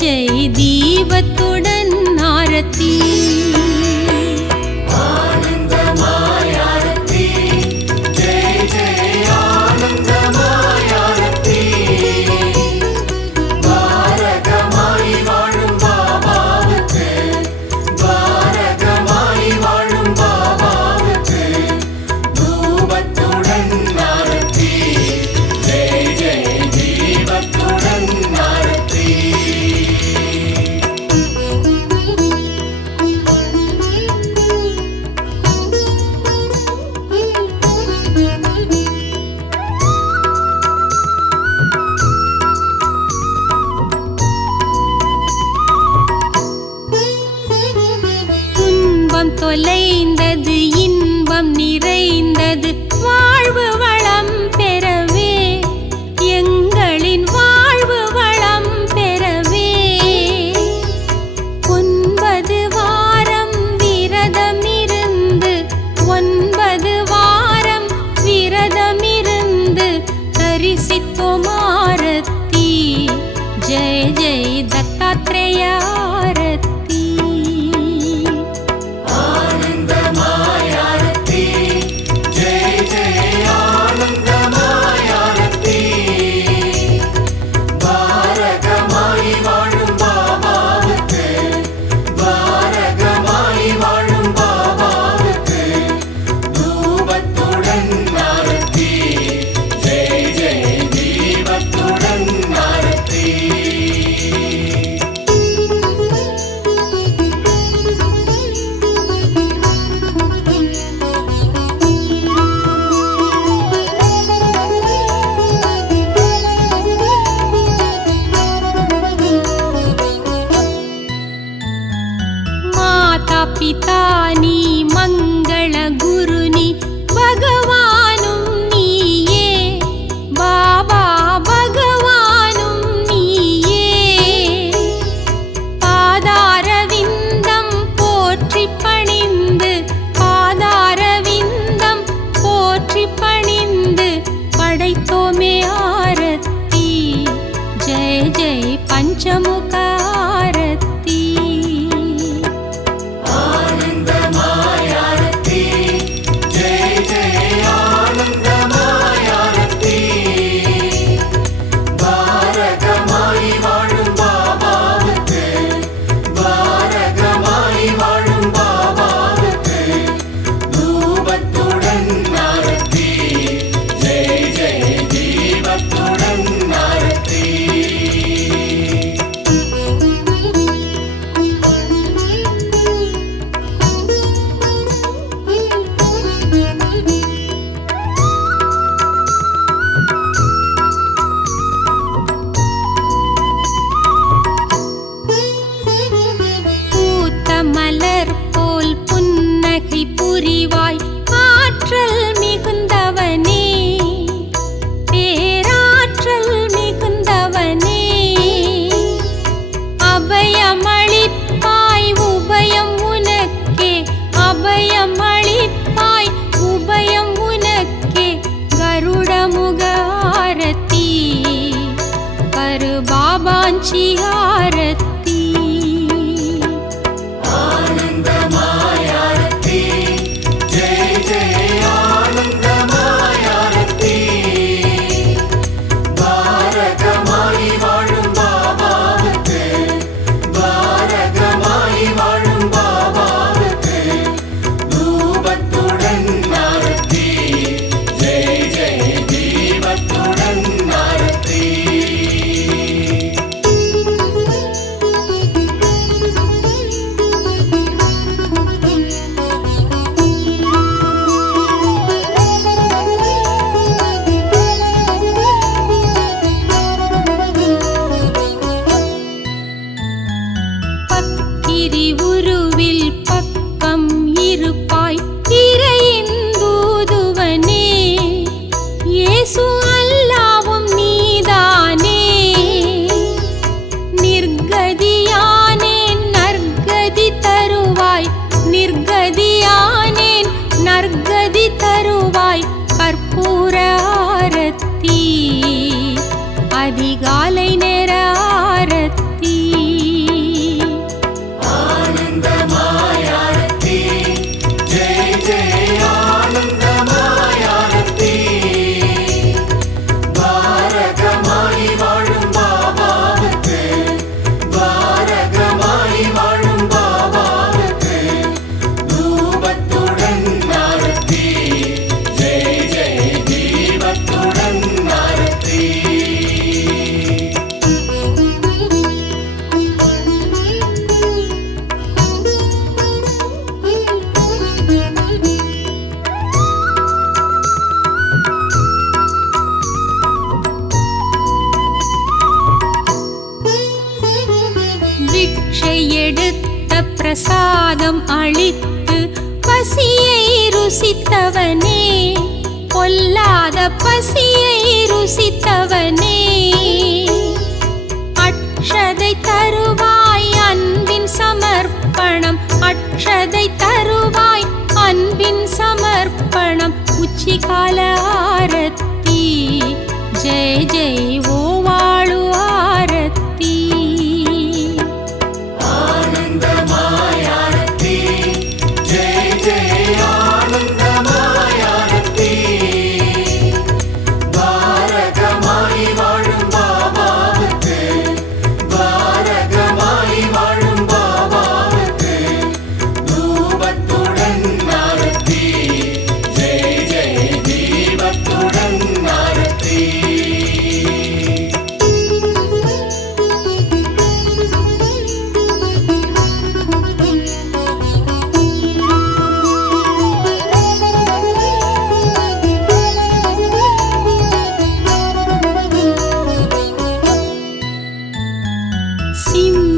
ஜெய் தீபத்துடன் ஆரத்தி தொலைந்தது இன்பம் நிறைந்தது வாழ்வு வளம் பெறவே எங்களின் வாழ்வு வளம் பெறவே 9 வாரம் விரதமிருந்து 9 வாரம் விரதமிருந்து தரிசித்தோம் ஆரத்தி ஜெய ஜெய தத்தாத்ரேய ஆரத்தி पितानी मंगल गुरुनी भगवानुम नीये बाबा भगवानुम नीये पादारविंदम पोற்றி பணிந்து पादारविंदम पोற்றி பணிந்து படைத்தோமே ஆரத்தி जय जय पंचमुख आरती மலர் போல் புன்னகை புரிவாய் ஆற்றல் மிகுந்தவனே பேராற்றல் மிகுந்தவனே அபயமளிப்பாய் உபயம் உனக்கே அபயமளிப்பாய் உபயம் உனக்கே கருடமுக ஆரத்தி கரு பாபாஞ்சி ஆரத்தி எடுத்த பிரசாதம் அளித்து பசியை ருசித்தவனே, பொல்லாத பசியை ருசித்தவனே. அக்ஷதை தருவாய் அன்பின் சமர்ப்பணம், அக்ஷதை தருவாய் அன்பின் சமர்ப்பணம். உச்சிகால ஆரத்தி ஜெய ஜெய் ஓவாளு ஆரத்தி. ஆனந்தமாய் ஆரத்தி ஜெய ஜெய ஆனந்தமாய் ஆரத்தி. பாரகமாய் வாழும் பாபாவுக்கு, பாரகமாய் வாழும் பாபாவுக்கு தூபத்துடன் ஆரத்தி ஜெய ஜெய தீபத்துடன் ஆரத்தி.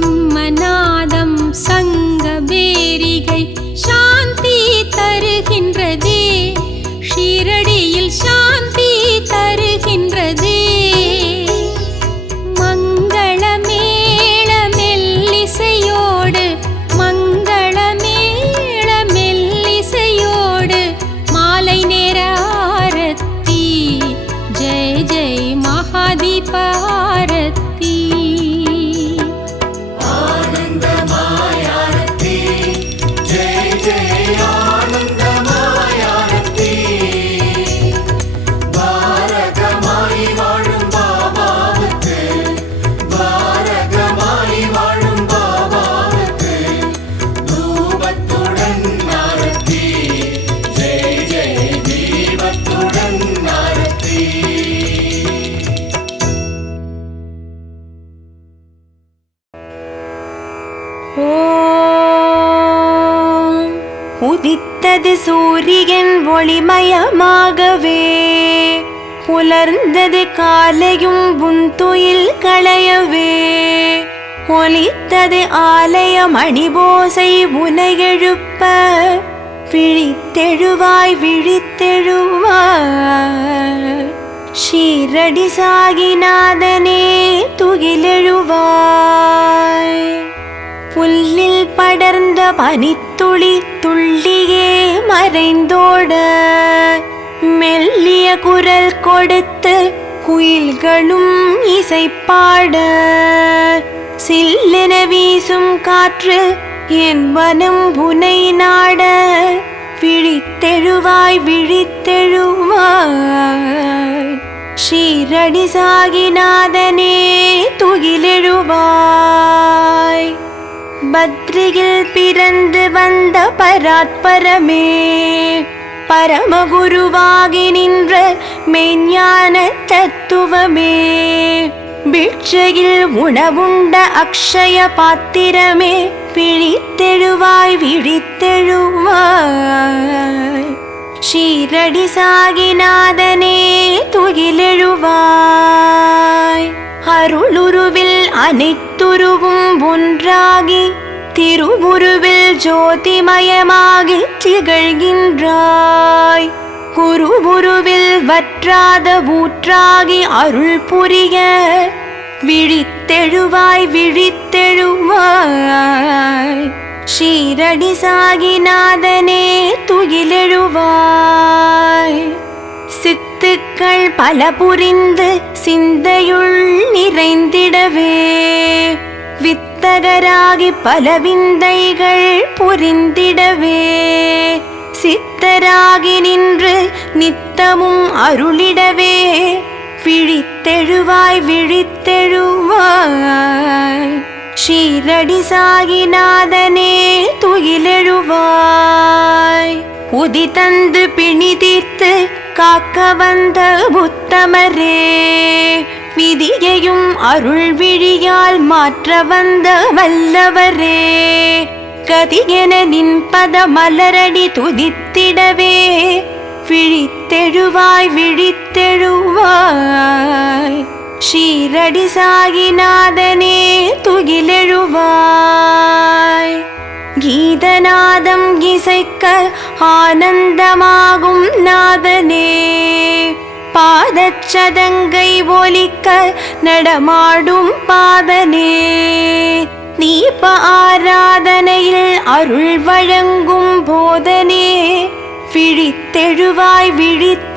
சிம்மநாதம் சங்கபேரிகை சாந்தி தருகின்றதே, ஷீரடியில் சாந்தி தருகின்றதே. மங்களமேள மெல்லிசையோடு, மங்களமேள மெல்லிசையோடு மாலை நேர ஆரத்தி ஜெய ஜெய் மகாதீப ஆரத்தி. ஆனந்தமாய் ஆரத்தி ஜெய ஜெய ஆனந்தமாய் ஆரத்தி. பாரகமாய் வாழும் பாபாவுக்கு, பாரகமாய் வாழும் பாபாவுக்கு தூபத்துடன் ஆரத்தி ஜெய ஜெய தீபத்துடன் ஆரத்தி. உதித்தது சூரியன் ஒளிமயமாகவே, புலர்ந்தது காலையும் புந்துயில் களையவே. ஒலித்தது ஆலய மணிபோசை உனையெழுப்ப, விழித்தெழுவாய் விழித்தெழுவாய். ஷீரடி சாகிநாதனே துகிலெழுவாய். புல்லில் படர்ந்த பனித்துளி துள்ளியே மறைந்தோட, மெல்லிய குரல் கொடுத்து குயில்களும் இசைப்பாட. சில்லென வீசும் காற்று என் மனம் புனை நாட, விழித்தெழுவாய் விழித்தெழுவாய். ஷீரடி சாகிநாதனே துகிலெழுவாய். பத்ரியில் பிறந்து வந்த பராத்பரமே, பரமகுருவாகி நின்ற மெய்ஞான தத்துவமே. பிட்சையில் உணவுண்ட அக்ஷய பாத்திரமே, விழித்தெழுவாய் விழித்தெழுவாய். ஷீரடி சாகிநாதனே துகிலெழுவாய். அருளுருவில் அனைத்துருவும் ஒன்றாகி, திருவுருவில் ஜோதிமயமாகி திகழ்கின்றாய். குருவுருவில் வற்றாத ஊற்றாகி அருள் புரிய, விழித்தெழுவாய் விழித்தெழுவாய். ஷீரடி சாகிநாதனே துகிலெழுவாய். சித்துக்கள் பல புரிந்து சிந்தையுள் நிறைந்திடவே, வித்தகராகி பல விந்தைகள் புரிந்திடவே. சித்தராகி நின்று நித்தமும் அருளிடவே, விழித்தெழுவாய் விழித்தெழுவாய். ஷீரடி சாகிநாதனே துகிலெழுவாய். உதி தந்து பிணி தீர்த்து காக்க வந்த உத்தமரே, விதியையும் அருள் விழியால் மாற்ற வந்த வல்லவரே. கதியென நின் பத மலரடி துதித்திடவே, விழித்தெழுவாய் விழித்தெழுவாய். ஷீரடி சாகிநாதனே துகிலெழுவாய். ஆனந்தமாகும் நாதனே, பாதச்சதங்கை ஒலிக்க நடமாடும் பாதனே, தீப ஆராதனையில் அருள் வழங்கும் போதனே, விழித்தெழுவாய் விழித்தெழுவாய்,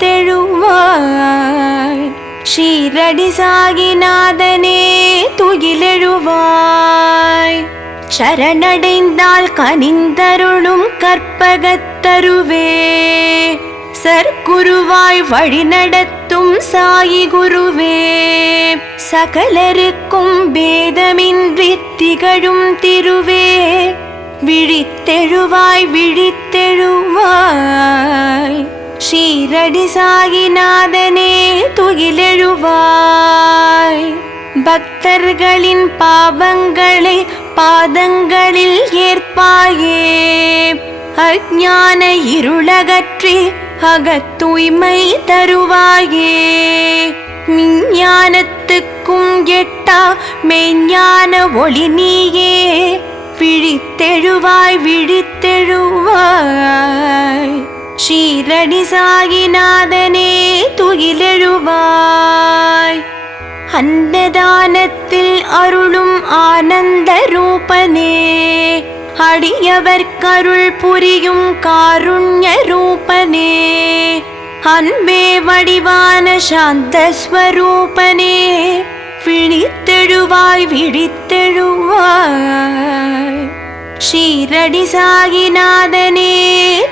ஷீரடி சாகிநாதனே துயிலெழுவாய், சரணடைந்தால் கனிந்தருளும் கற்பகத்தருவே, சற்குருவாய் வழி நடத்தும் சாயி குருவே, சகலருக்கும் பேதமின்றி திகழும் திருவே, விழித்தெழுவாய் விழித்தெழுவாய், ஷீரடி சாகிநாதனே துயிலெழுவாய், பக்தர்களின் பாவங்களை பாதங்களில் ஏற்பாயே, அஞ்ஞான இருளகற்றி அகத்தூய்மை தருவாயே, விஞ்ஞானத்துக்கும் எட்டா மெய்ஞான ஒளி நீயே, விழித்தெழுவாய் விழித்தெழுவாய், ஷீரடி சாகிநாதனே துயிலெழுவாய், அன்னதானத்தில் அருளும் ஆனந்த ரூபனே, அடியவர்க்கருள் புரியும் காருண்ய ரூபனே, அன்பே வடிவான சாந்த ஸ்வரூபனே, விழித்தெழுவாய் விழித்தெழுவாய், ஷீரடி சாகிநாதனே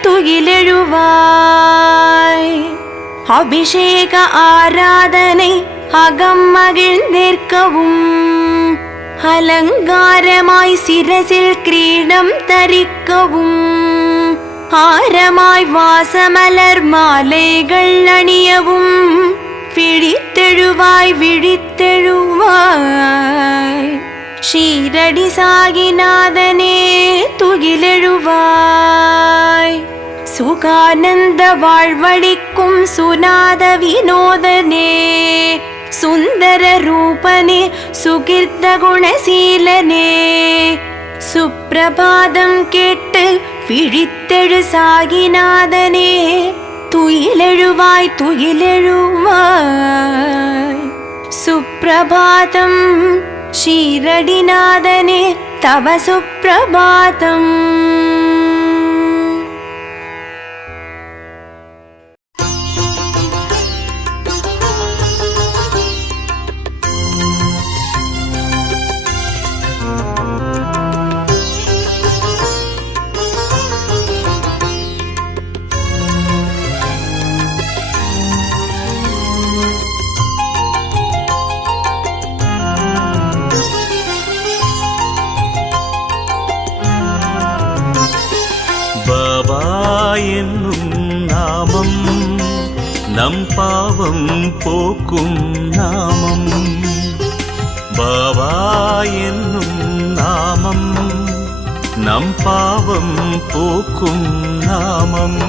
துயிலெழுவாய், அபிஷேக ஆராதனை அகம் மகிழ்ந்தேற்கவும், அலங்காரமாய் சிரசில் கிரீடம் தரிக்கவும், ஆரமாய் வாசமலர் மாலைகள் அணியவும், விழித்தெழுவாய் விழித்தெழுவாய், ஷீரடி சாகிநாதனே துயிலெழுவாய், சுகானந்த வாழ்வழிக்கும் சுநாத வினோதனே, சுந்தர ரூபனே சுகிர்த குணசீலனே, சுப்பிரபாதம் கேட்டு விழித்தெழு சாகிநாதனே துயிலெழுவாய் துயிலெழுவாய், சுப்பிரபாதம் ஷீரடிநாதனே தவ சுப்பிரபாதம். நம் பாவம் போக்கும் நாமம், பாபா என்னும் நாமம் நம் பாவம் போக்கும் நாமம்,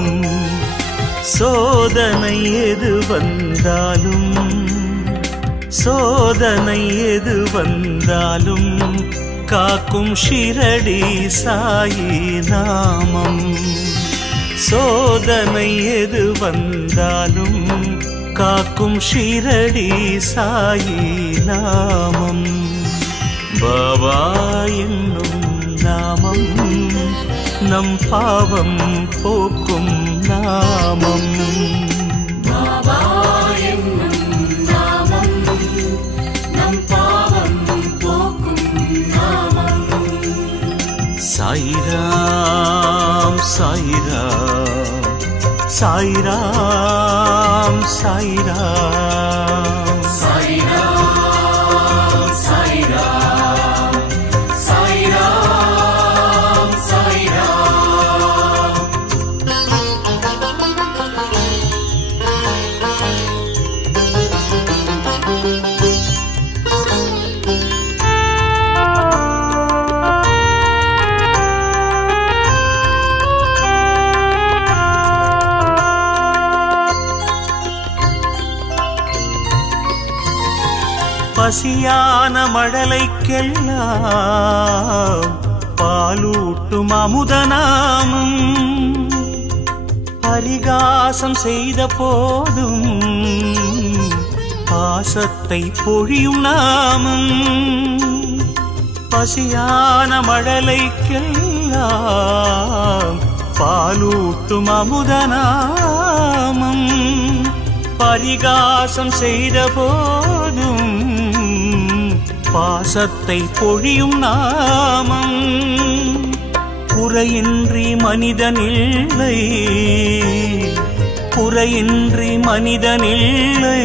சோதனை எது வந்தாலும் சோதனை எது வந்தாலும் காக்கும் ஷிரடி சாயி நாமம், சோதனை எது வந்தாலும் காக்கும் ஷிரடி சாயி நாமம், பாபா என்னும் நாமம் நம் பாவம் போக்கும் நாமம், பாபா என்னும் நாமம் நம் பாவம் போக்கும் நாமம். சாயிராம் சாயிராம் சாயிராம் சாயிராம் சாயிராம் சாயிராம் சாயிராம் சாயிராம். பசியான மழலைக்கெல்லாம் பாலூட்டும் அமுதநாமம், பரிகாசம் செய்த போதும் பாசத்தை பொழியும் நாமம் பசியான மழலைக்கெல்லாம் பாலூட்டும் அமுதநாமம் பரிகாசம் செய்த போதும் பாசத்தை பொழியும் நாமம் குறையின்றி மனிதனில்லை குறையின்றி மனிதனில்லை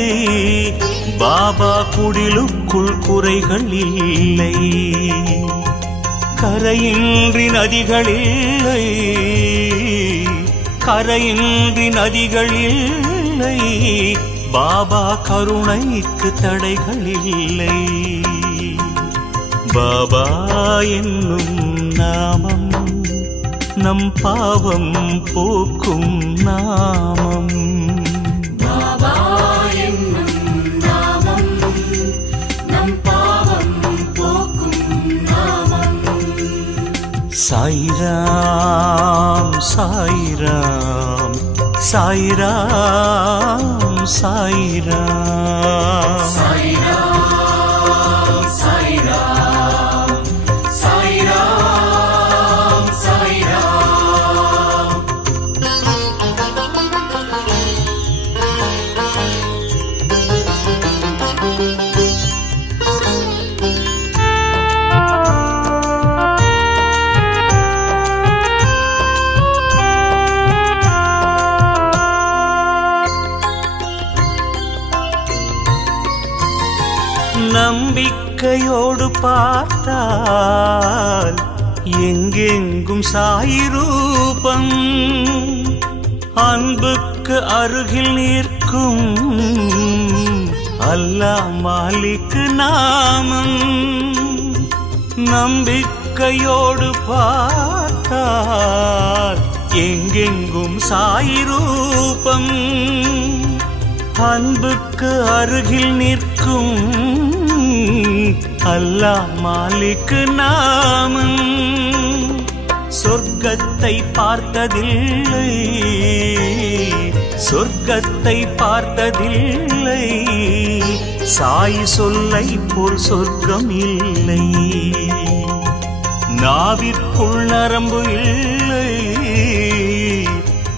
பாபா குடிலுக்குள் குறைகள் இல்லை கரையின்றி நதிகளில்லை கரையின்றி நதிகளில்லை பாபா கருணைக்கு தடைகள் இல்லை பாபா என்னும் நாமம் நம் பாவம் போக்கும் நாமம் பாபா என்னும் நாமம் நம் பாவம் போக்கும் நாமம் சாய்ராம் சாய்ராம் சாய்ராம் சாய்ராம் சாய்ராம் சாய்ராம் சாய்ராம் சாய்ராம் நம்பிக்கையோடு பார்த்தால் எங்கெங்கும் சாயிரூபம் அன்புக்கு அருகில் நிற்கும் அல்லாஹ் மாலிக் நாமம் நம்பிக்கையோடு பார்த்தால் எங்கெங்கும் சாயிரூபம் அன்புக்கு அருகில் நிற்கும் அல்லாஹ் மாலிக் நாமம் சொர்க்கத்தை பார்த்ததில்லை சொர்க்கத்தை பார்த்ததில்லை சாய் சொல்லை போல் சொர்க்கம் இல்லை நாவிற்குள் நரம்பு இல்லை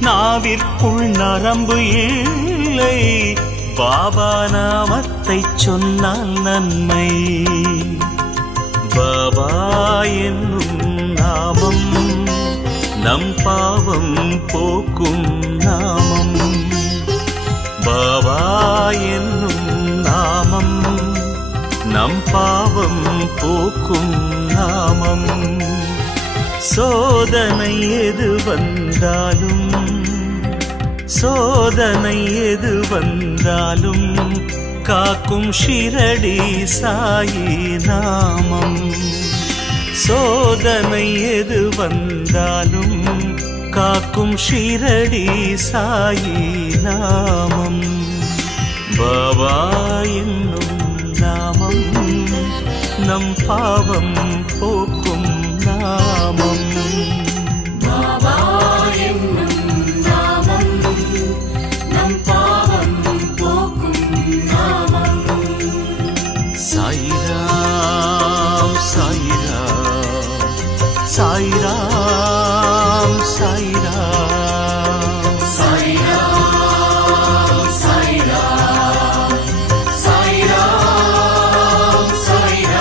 நாவிற்குள் நரம்பு இல்லை பாபா நாமத்தை சொன்னால் நன்மை பாபா என்னும் நாமம் நம் பாவம் போக்கும் நாமம் பாபா என்னும் நாமம் நம் பாவம் போக்கும் நாமம் சோதனை எது வந்தாலும் சோதனை எது வந்தாலும் காக்கும் ஷிரடி சாயி நாமம் சோதனை எது வந்தாலும் காக்கும் ஷிரடி சாயி நாமம் பாபா என்னும் நாமம் நம் பாவம் போக்கும் நாமம் பாபா என்னும் நாமம் நம் பாவம் போக்கும் நாமம் சாய்ராம் சாய்ராம் சாய்ராம் சாய்ராம் சாய்ராம் சாய்ராம் சாய்ராம் சாய்ராம்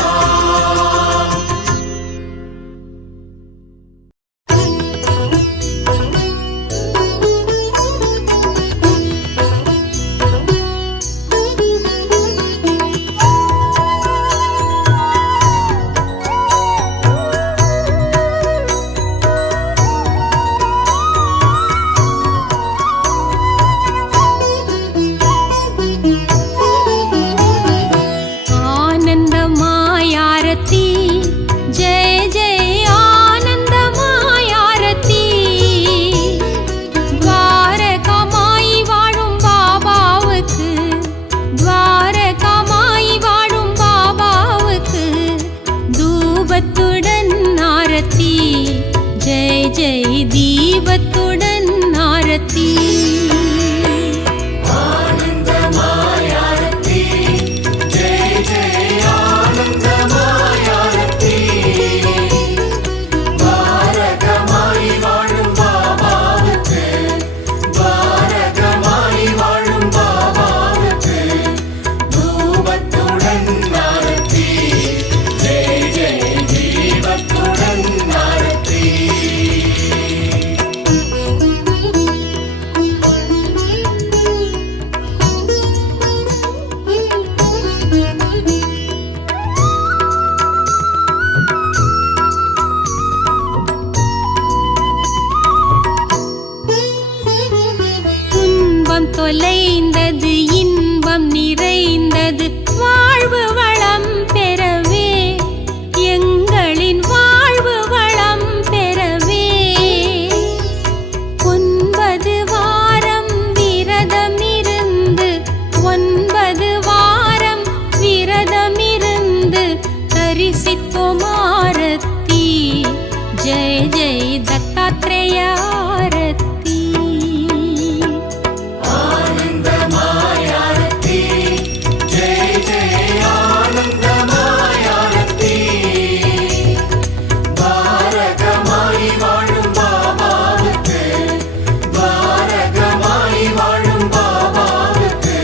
आनन्दमायारती जय जय आनन्दमायारती द्वारकामाई वाழும் பாபாவுக்கு द्वारकामाई வாழும் பாபாவுக்கு தூபத்துடன் ஆரத்தி ஜெய் ஜெய் தீபத்துடன் ஆரத்தி ஆரத்தி ஆனந்தமாயாரத்தி ஜெய ஜெய ஆனந்தமாயாரத்தி பாரகமாய் வாழும் பாபாவுக்கு பாரகமாய் வாழும் பாபாவுக்கு தூபத்துடன் ஆரத்தி ஜெய ஜெய தீபத்துடன் ஆரத்தி துன்பம் தொலைந்தது இன்பம் நிறைந்தது வாழ்வு வளம் பெறவே எங்களின் வாழ்வு வளம் பெறவே 9 வாரம் விரதமிருந்து 9 வாரம் விரதமிருந்து தரிசித்தோம் ஆரத்தி ஜெய ஜெய தத்தாத்ரேய ஆரத்தி ஆனந்தமாயாரத்தி ஜெய ஜெய ஆனந்தமாயாரத்தி பாரகமாய் வாழும் பாபாவுக்கு பாரகமாய் வாழும் பாபாவுக்கு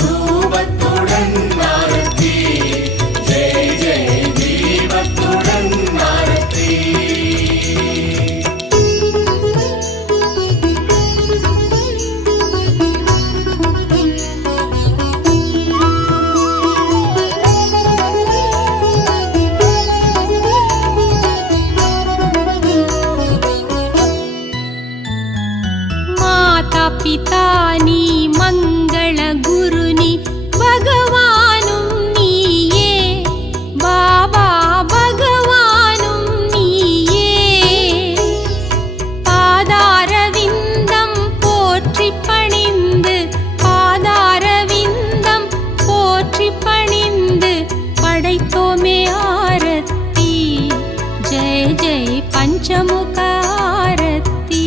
தூபத்துடன் ஆரத்தி ஜெய ஜெய தீபத்துடன் ஆரத்தி மாதா பிதா நீ மங்கள குரு நீ பகவானும் நீயே பாபா பகவானும் நீயே பாதாரவிந்தம் போற்றி பணிந்து பாதாரவிந்தம் போற்றி பணிந்து படைத்தோமே ஆரத்தி ஜெய ஜெய பஞ்சமுக ஆரத்தி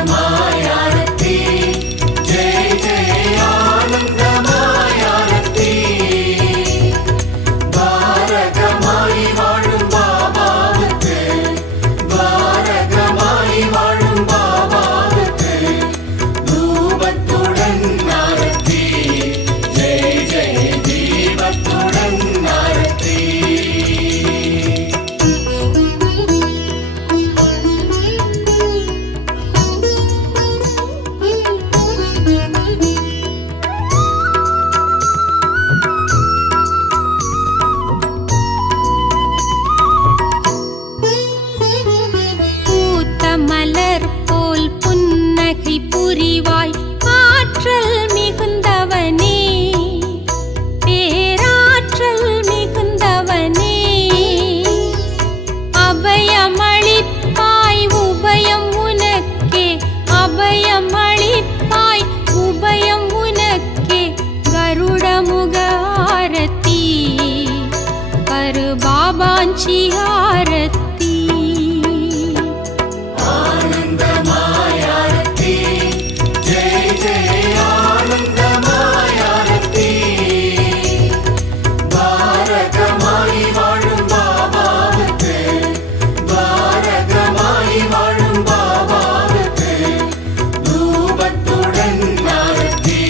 ஆனந்தமாயாரத்தி ஜெய ஜெய ஆனந்தமாயாரத்தி பாரகமாய் வாழும் பாபாவுக்கு பாரகமாய் வாழும் பாபாவுக்கு தூபத்துடன் ஆரத்தி ஜெய ஜெய தீபத்துடன் ஆரத்தி பூத்த மலர் போல் புன்னகை புரிவாய் ஆற்றல் மிகுந்தவனே பேராற்றல் மிகுந்தவனே அபயமளிப்பாய் உபயம் உனக்கே அபயமளிப்பாய் உபயம் உனக்கே கருடமுக ஆரத்தி கரு பாபாஞ்சி ஆரத்தி ஆனந்தமாயாரத்தி ஜெய ஜெய ஆனந்தமாயாரத்தி பாரகமாய் வாழும் பாபாவுக்கு பாரகமாய் வாழும் பாபாவுக்கு தூபத்துடன் ஆரத்தி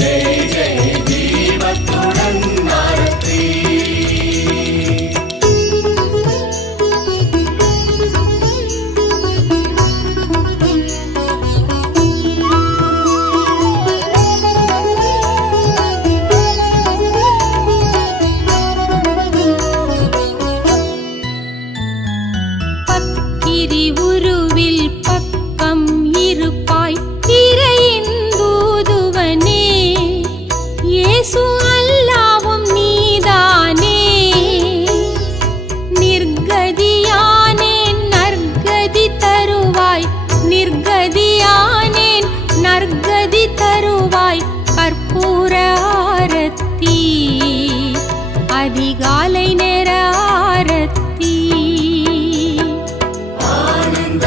ஜெய ஜெய தீபத்துடன் ஆரத்தி பக்கிரி உருவில் பக்கம் இருப்பாய் திரையின் தூதுவனே இயேசு அல்லாவும் நீதானே நிர்கதியானேன் நற்கதி தருவாய் நிர்கதியானேன் நற்கதி தருவாய் கற்பூர ஆரத்தி அதிகாலை நேர ஆரத்தி ஆனந்த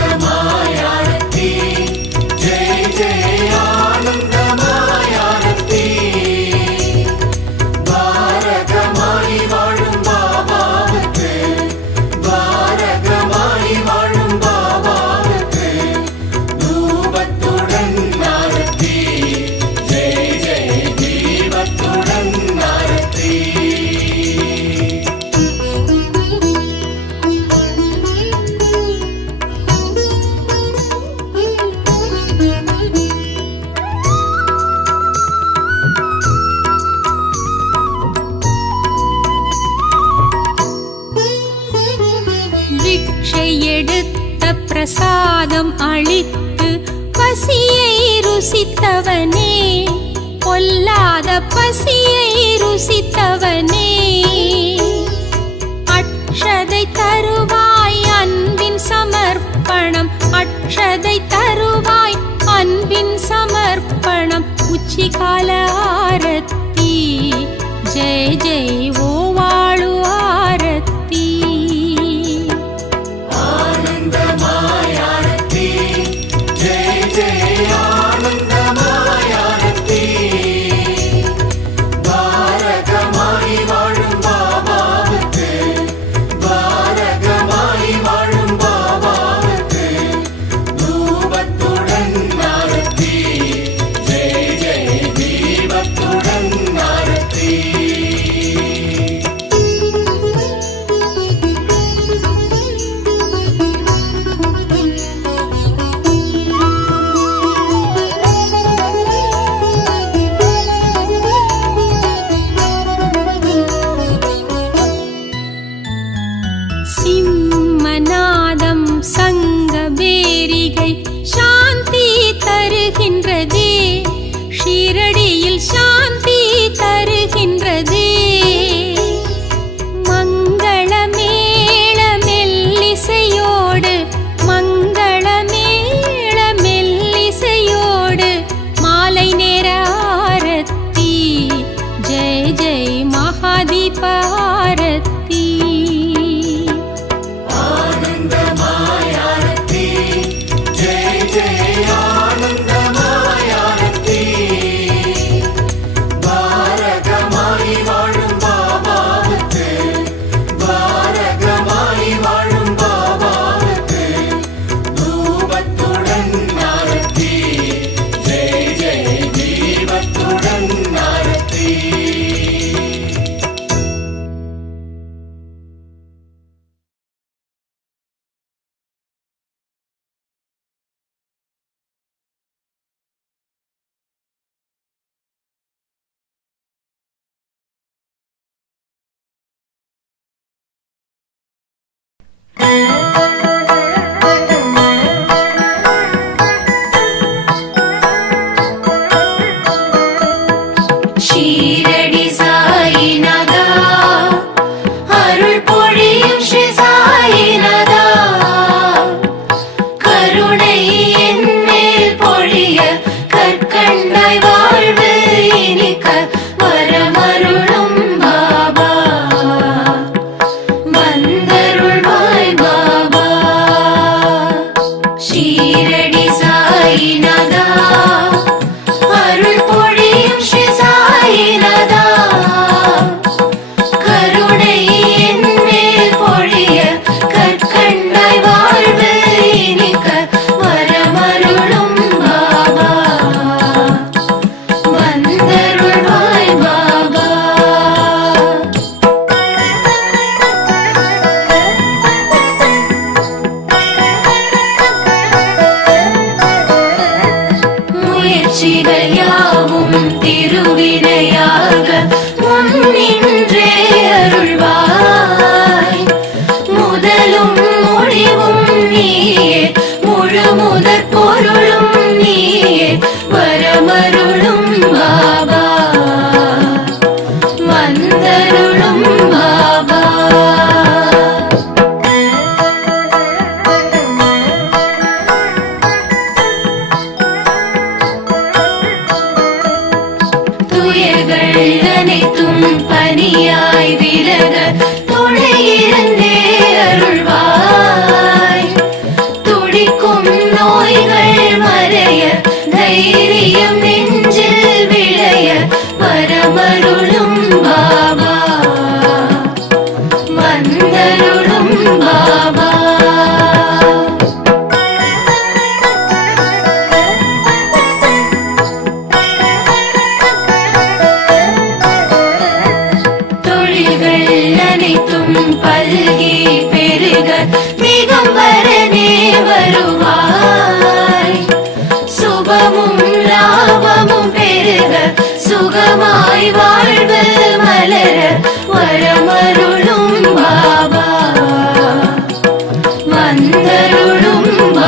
பிரசாதம் அளித்து பசியை ருசித்தவனே, பொல்லாத பசியை ருசித்தவனே. அக்ஷதை தருவாய் அன்பின் சமர்ப்பணம், அக்ஷதை தருவாய் அன்பின் சமர்ப்பணம். உச்சிகால ஆரத்தி ஜெய ஜெய ஓ வாழு ஆரத்தி. ஆனந்தமாய் ஆரத்தி ஜெய ஜெய ஆனந்தமாய் ஆரத்தி. பாரகமாய் வாழும் பாபாவுக்கு, பாரகமாய் வாழும் பாபாவுக்கு தூபத்துடன் ஆரத்தி ஜெய ஜெய தீபத்துடன் ஆரத்தி. சிம்மநாதம் சங்கபேரிகை சாந்தி தருகின்றதே, ஷீரடியில் சாந்தி தருகின்றதே. மங்களமேள மெல்லிசையோடு, மங்களமேள மெல்லிசையோடு மாலை நேர ஆரத்தி ஜெய ஜெய மகாதீப ஆரத்தி. ஆனந்தமாய் ஆரத்தி ஜெய ஜெய ஆனந்தமாய் ஆரத்தி. பாரகமாய் வாழும் பாபாவுக்கு, பாரகமாய் வாழும் பாபாவுக்கு தூபத்துடன் ஆரத்தி ஜெய ஜெய தீபத்துடன் ஆரத்தி. ஷீரடி சாயிநாதா, அருள் பொழியும் ஸ்ரீ சாயிநாதா, கருணை என் மேல் பொழிய கற்கண்டாய் வாழ்வு இனிக்க வரமருளும் பாபா, வந்தருள்வாய் பாபா. ஷீரடி சாயிநாதா, அருள் பொழியும் ஸ்ரீ சாயிநாதா, கருணை என் மேல் பொழிய கற்கண்டாய் வாழ்வு இனிக்க வரமருளும் பாபா, வந்தருள்வாய் பாபா. முயற்சிகள் யாவும் திருவினையாக முன்னின்றே அருள்வாய், முதலும் முடிவும் நீயே, முழு முதற் பொருளும் நீயே, வரமருளும் பாபா, வந்தருளும் பாபா. துயர்கள் அனைத்தும் பனியாய் விலக துணையிருந்தே அருள்வாய், துடிக்கும் நோய்கள் மறைய தைரியம் நெஞ்சில் விளைய வரமருளும் பாபா, வந்தருளும் பாபா. தொழில்கள் அனைத்தும் பல்கி பெருக திகம்பரனே வருவாய், சுபமும் லாபமும் பெருக சுகமாய் வாழ்வு மலர வரமருளும் பாபா, வந்தருளும் பாபா.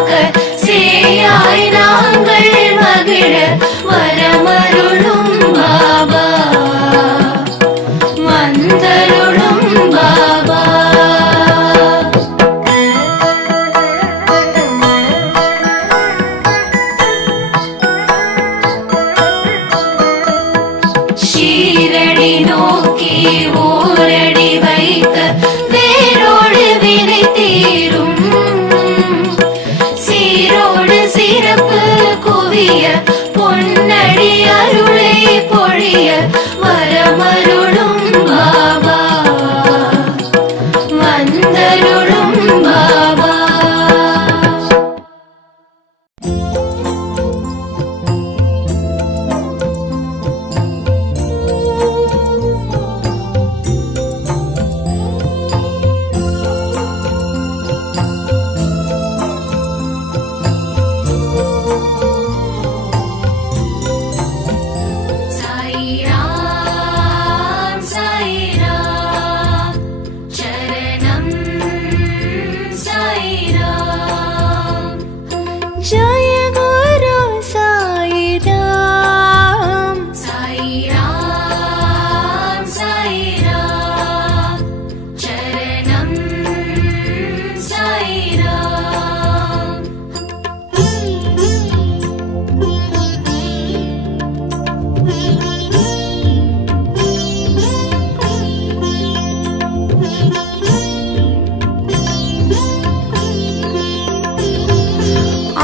காக்க சேயாய் நாங்கள் மகிழ வரமருளும் பாபா வந்தருளும் பாபா. ஷீரடி நோக்கி ஓரடி வைக்க வேரோடு வினை தீரும் சீரோடு சிறப்பு குவிய பொன்னடி அருளை பொழிய வரமருளும் பாபா வந்தருளும் பாபா. சாயிராம் சாயிராம் சரணம் சாயிராம். ஜய குரு சாயிராம். சாயிராம் சாயிராம் சரணம் சாயிராம்.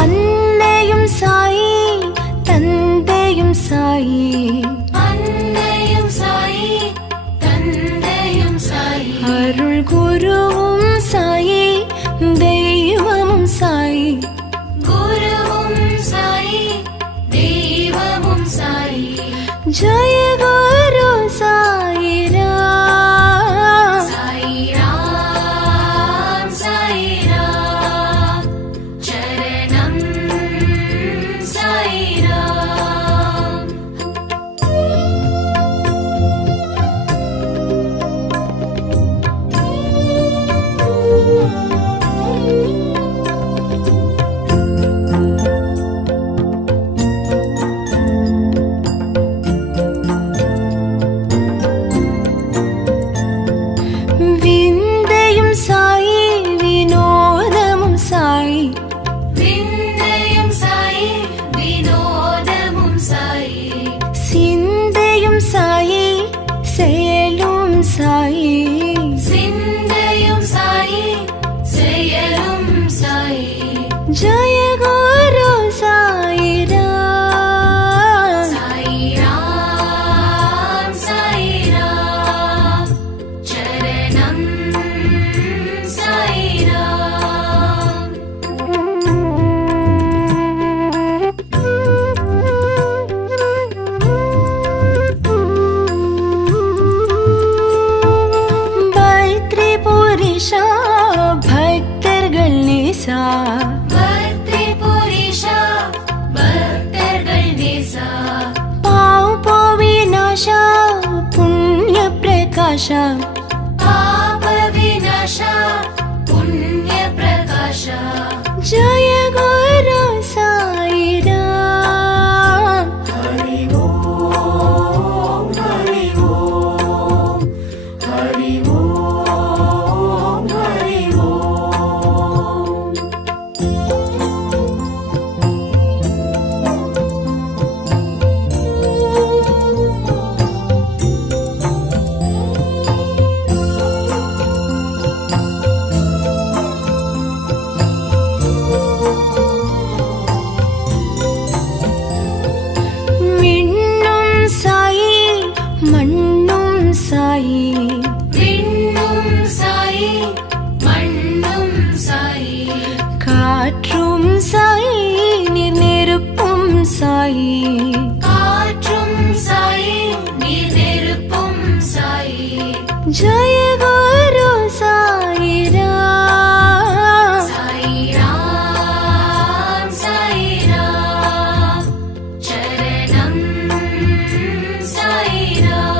அன்னையும் சாயி தந்தையும் சாயி அன்னையும் சாயி தந்தையும் சாயி அருள் குருவும் சாயி தெய்வமும் சாயி குருவும் சாயி தெய்வமும் சாயி. ஜய குரு சாயிராம். சாயிராம் சாயிராம் சரணம் சாயிராம். விந்தையும் சாயி வினோதமும் சாயி விந்தையும் சாயி வினோதமும் சாயி சிந்தையும் சாயி செயலும் சாயி சிந்தையும் சாயி செயலும் சாயி. ஜய குரு சாயிராம். சாயிராம் சாயிராம் சரணம் சாயிராம். பைத்ரி புரிஷா பக்தர்கள் நேசா பக்தி புரிஷா பக்தர்கள் நேசா பாவ் போவிநாசா புண்ணிய பிரகாஷா பாப விநாசா புண்ணிய பிரகாஷா. ஜய குரு சாயிராம். ஹரி ஓம் ஹரி ஓம் ஹரி ஓம் ஹரி ஓம். விண்ணும் சாயி மண்ணும் சாயி விண்ணும் சாயி மண்ணும் சாயி காற்றும் சாயி நீர் நெருப்பும் சாயி காற்றும் சாயி நீர் நெருப்பும் சாயி. ஜய குரு சாயிராம். சாயிராம் சாயிராம் சரணம் சாயிராம்.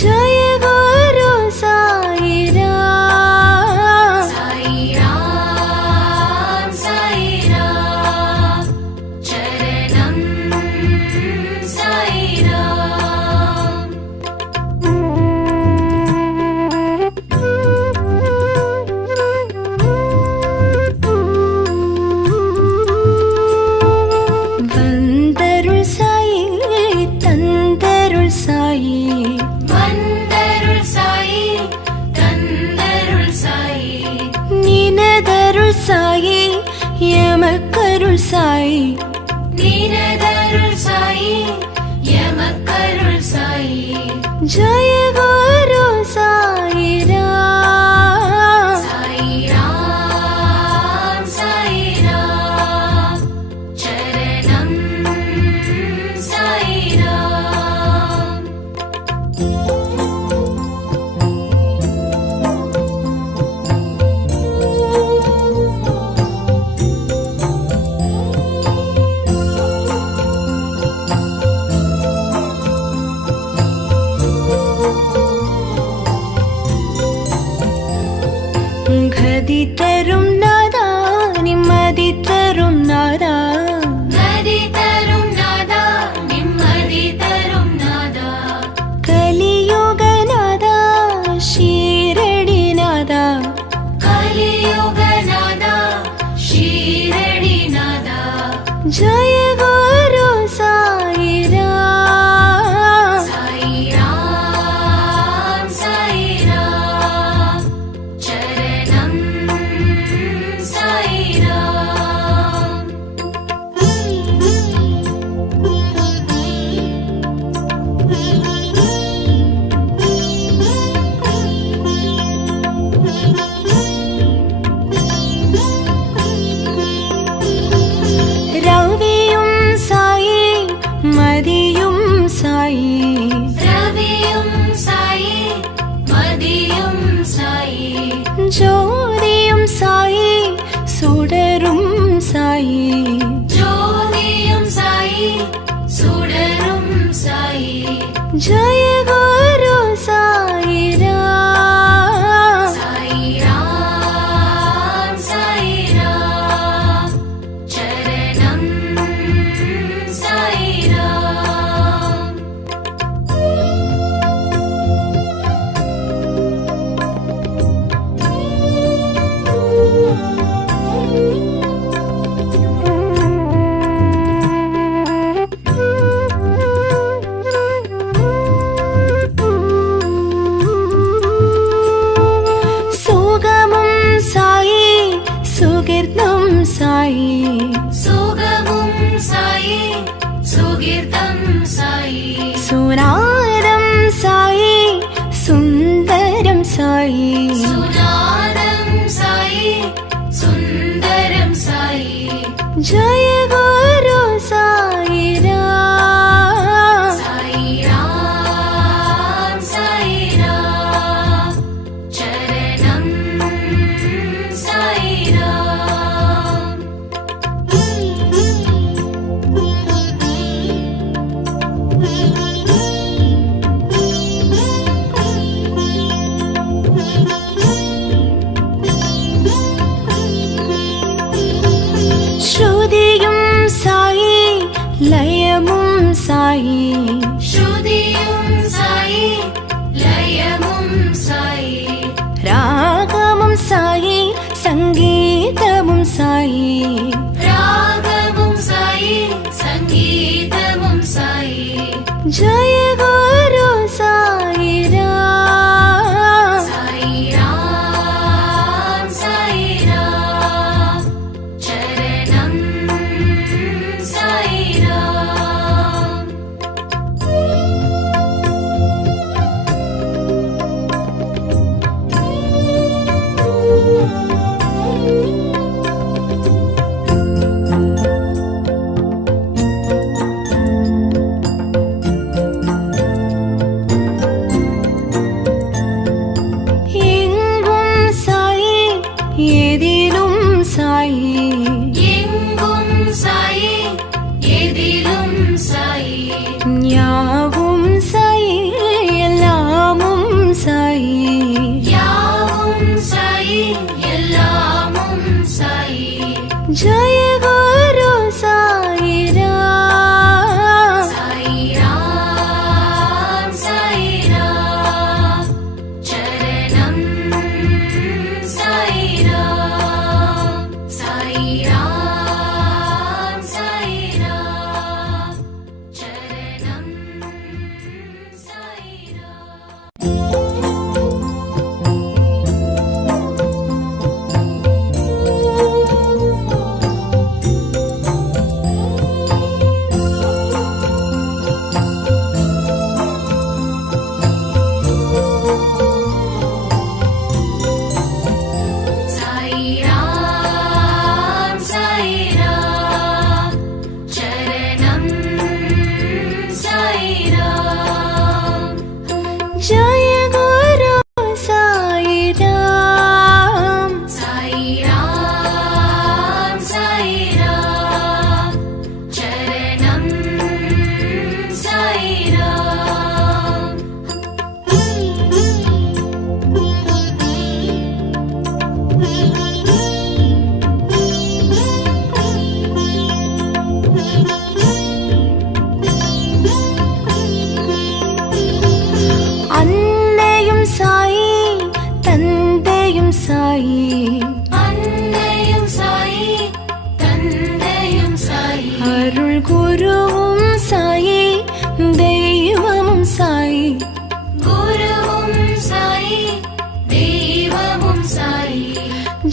ஜய குரு சாயிராம். சாயிராம் சாயிராம் சரணம் சாயிராம். வந்தருள் சாயி தந்தருள் சாயி வந்தருள் சாயி தந்தருள் சாயி. நினதருள் சாயி எமக்கருள் சாயி. நீனதருள் சாயி எமக்கருள் சாயி. ஜய குரு சாயிராம். சாயிராம் சாயிராம் சரணம் சாயிராம். கதி தரும் நாதா நிம்மதி தரும் நாதா. நதி தரும் நாதா நிம்மதி தரும் நாதா. கலியுக நாதா ஷீரடி நாதா. கலியுக நாதா ஷீரடி நாதா. ஜய குரு சாயிராம். சாயிராம் சாயிராம் சரணம் சாயிராம். ரவியும் சாயி மதியும் சாயி. ரவியும் சாயி மதியும் சாயி. ஜோதியும் சாயி சுடரும் சாயி. ஜோதியும் சாயி சுடரும் சாயி. ஜய குரு சாயிராம். சாயிராம் சாயிராம் சரணம் சாயிராம். சுகமும் சாயி சுகிர்தம் சாயி. சுகமும் சாயி சுகீர்த்தம் சாயி. சுனாதம் சாயி சுந்தரம் சாயி. சுநாதம் சாயி சுந்தரம் சாயி. ஜய குரு சாயிராம். சாயிராம் சாயிராம் சரணம் சாயிராம். ஸ்ருதியும் சாயி லயமும் சாயி. ஸ்ருதியும் சாயி லயமும் சாயி. ராகமும் சாயி சங்கீதமும் சாயி. ராகமும் சாயி சங்கீதமும் சாயி. ஜய குரு சாயிராம். சாயிராம்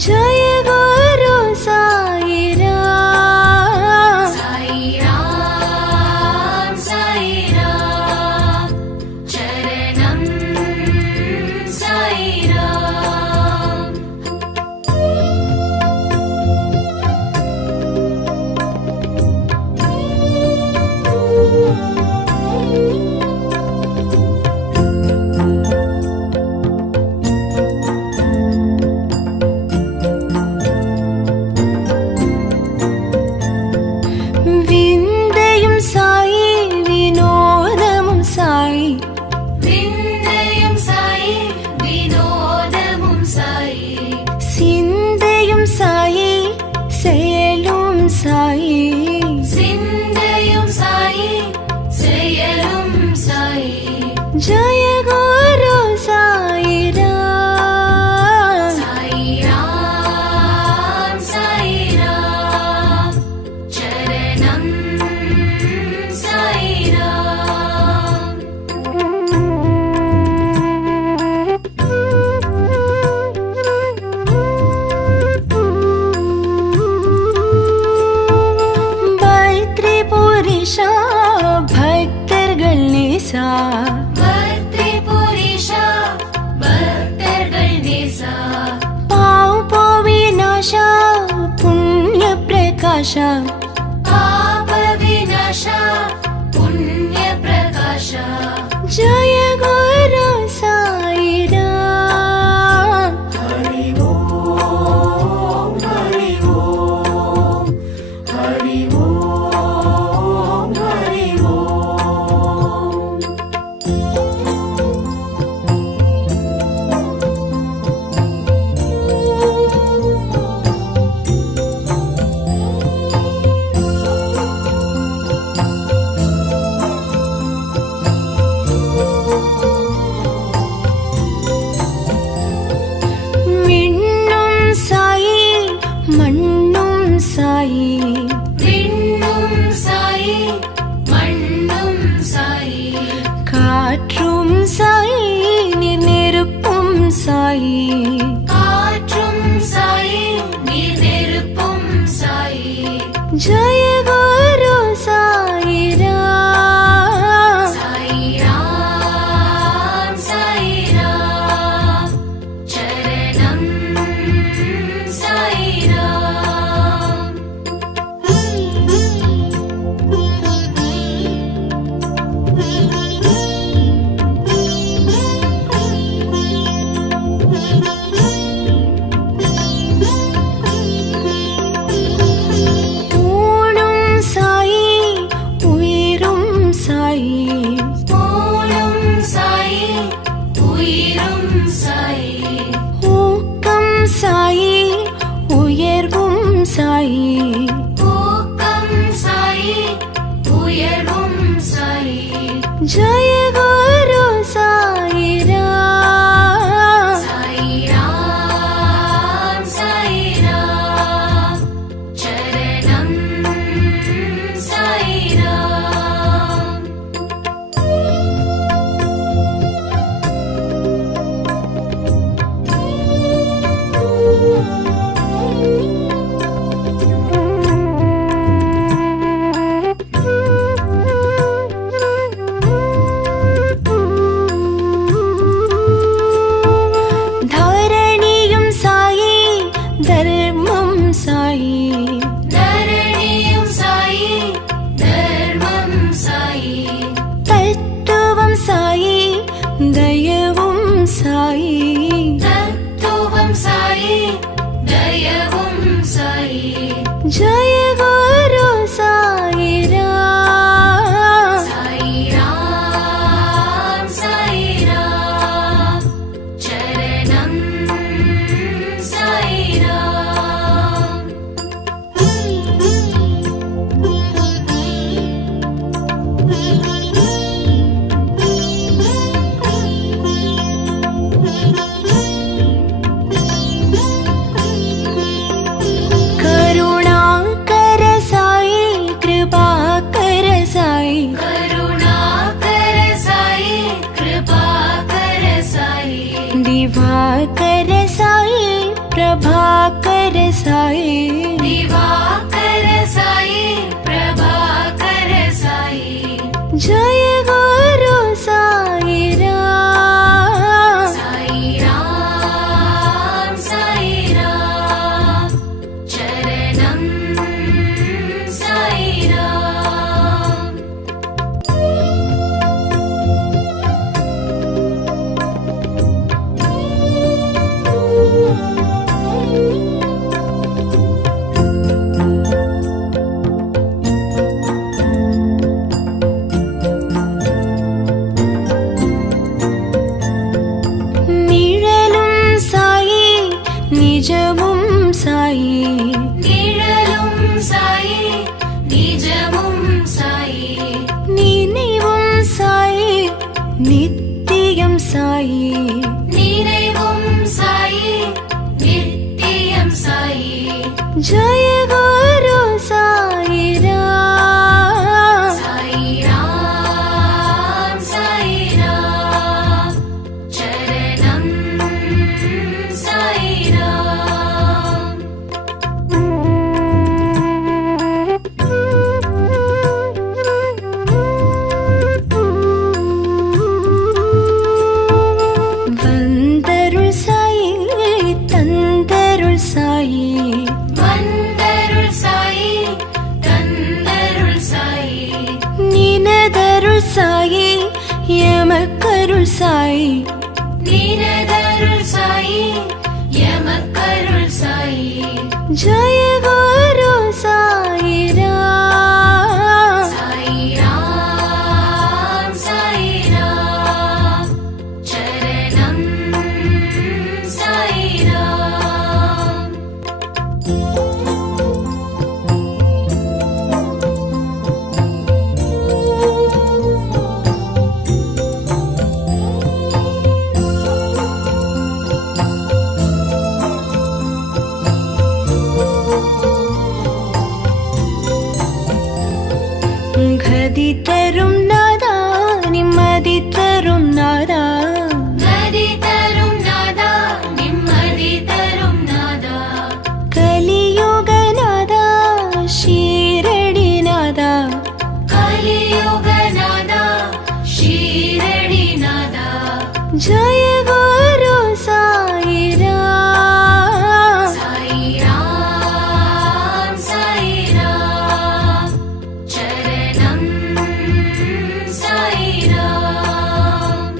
जय गुरु साई राम। साई राम चरणं साई राम। विन्दयं साई विनोदमुं साई। विन्दयं साई विनोदमुं साई। सिन्दयं साई செயலும் साई। सिन्दयं साई செயலும் साई। जय गुरु साई राम। साई राम चरणं साई राम। பத்ரிபுரிஷா பக்தர்கள் நேசா। பத்ரிபுரிஷா பக்தர்கள் நேசா। பாவ விநாசா புண்ணிய பிரகாஷா। பாப விநாசா புண்ணிய பிரகாஷா। जय गुरु साई राम। हरि ओम हरि ओम हरि ओम हरि ओम। விண்ணும் சாயி மண்ணும் சாயி। விண்ணும் சாயி மண்ணும் சாயி। காற்றும் சாயி நீர் நெருப்பும் சாயி। காற்றும் சாயி நீர் நெருப்பும் சாயி। जय गुरु साई राम। साई राम चरणं साई राम। ஊனும் சாயி உயிரும் சாயி। ஊனும் சாயி உயிரும் சாயி। ஊக்கம் சாயி உயர்வும் சாயி। ஊக்கம் சாயி உயர்வும் சாயி। जय गुरु साई राम। साई राम चरणं साई राम। धरणिயும் சாயி தர்மம் சாயி। தரணியும் சாயி தர்மம் சாயி। தத்துவம் சாயி தயவும் சாயி। தத்துவம் சாயி தயவும் சாயி। जय गुरु साई राम। साई राम चरणं साई राम। करुणाकर साई कृपाकर साई। करुणाकर साई कृपाकर साई। दिवाकर साई प्रभाकर साई दिवाकर साई प्रभाकर साई जय गुरु साई राम साई राम चरणम साई राम நிழலும் சாயி நிஜமும் சாயி நிழலும் சாயி நிஜமும் சாயி நினைவும் சாயி நித்தியம் சாயி நினைவும் சாயி நித்தியம் சாயி जय गुरु साई राम साई राम चरणम साई राम வந்தருள் சாயி தந்தருள் சாயி வந்தருள் சாயி தந்தருள் சாயி நினதருள் சாயி எமக்கருள் சாயி நினதருள் சாயி எமக்கருள் சாயி जय गुरु साई राम साई राम चरणम साई राम கதி தரும் நாதா நிம்மதி தரும் நாதா நதி தரும் நாதா நிம்மதி தரும் நாதா கலியுக நாதா ஷீரடி நாதா கலியுக நாதா ஷீரடி நாதா जय गुरु साई राम साई राम चरणम साई राम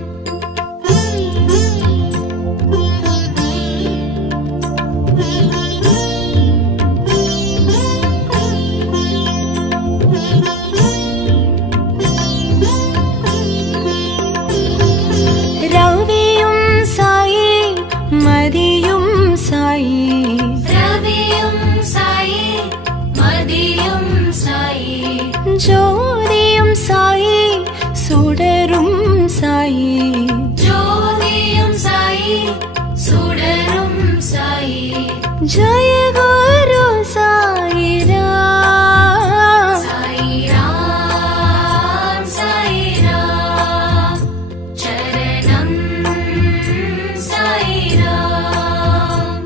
ரவியும் சாயி மதியும் சாயி ரவியும் சாயி மதியும் சாயி ஜோதியும் சாயி சுடரும் சாயி ஜோதியும் சாயி சுடரும் சாயி जय गुरु साई राम साई राम चरणम साई राम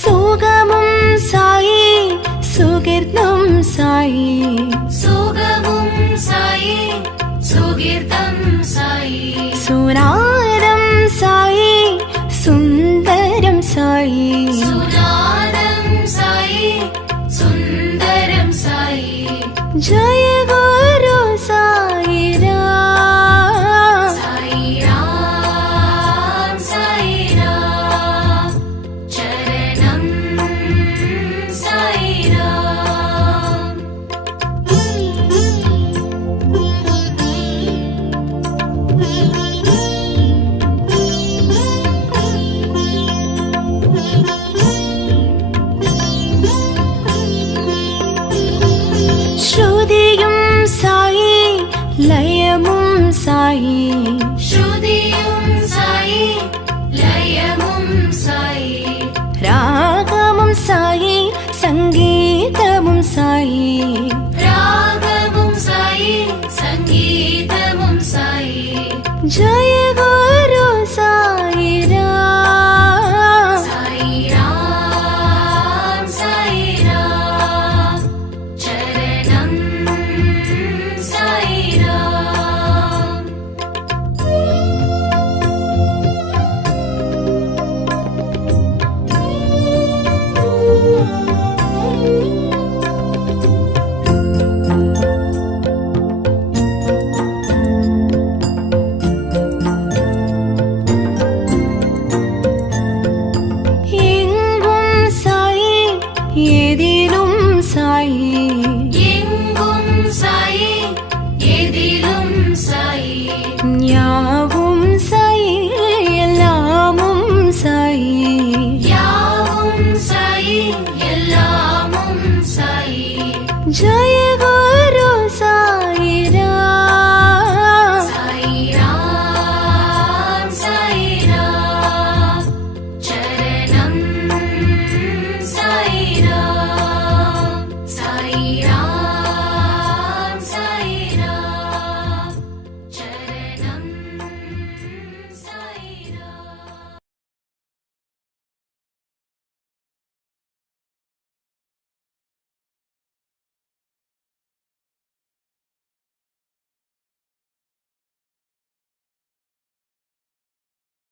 சுகமும் சாயி சுகிர்தம் சாயி சுகமும் சாயி சுகீர்த்தம் சாயி சுராரம் சாயி சுந்தரம் சாயி சுநாதம் சாயி சுந்தரம் சாயி जय गुरु साई राम साई राम चरणम साई राम जय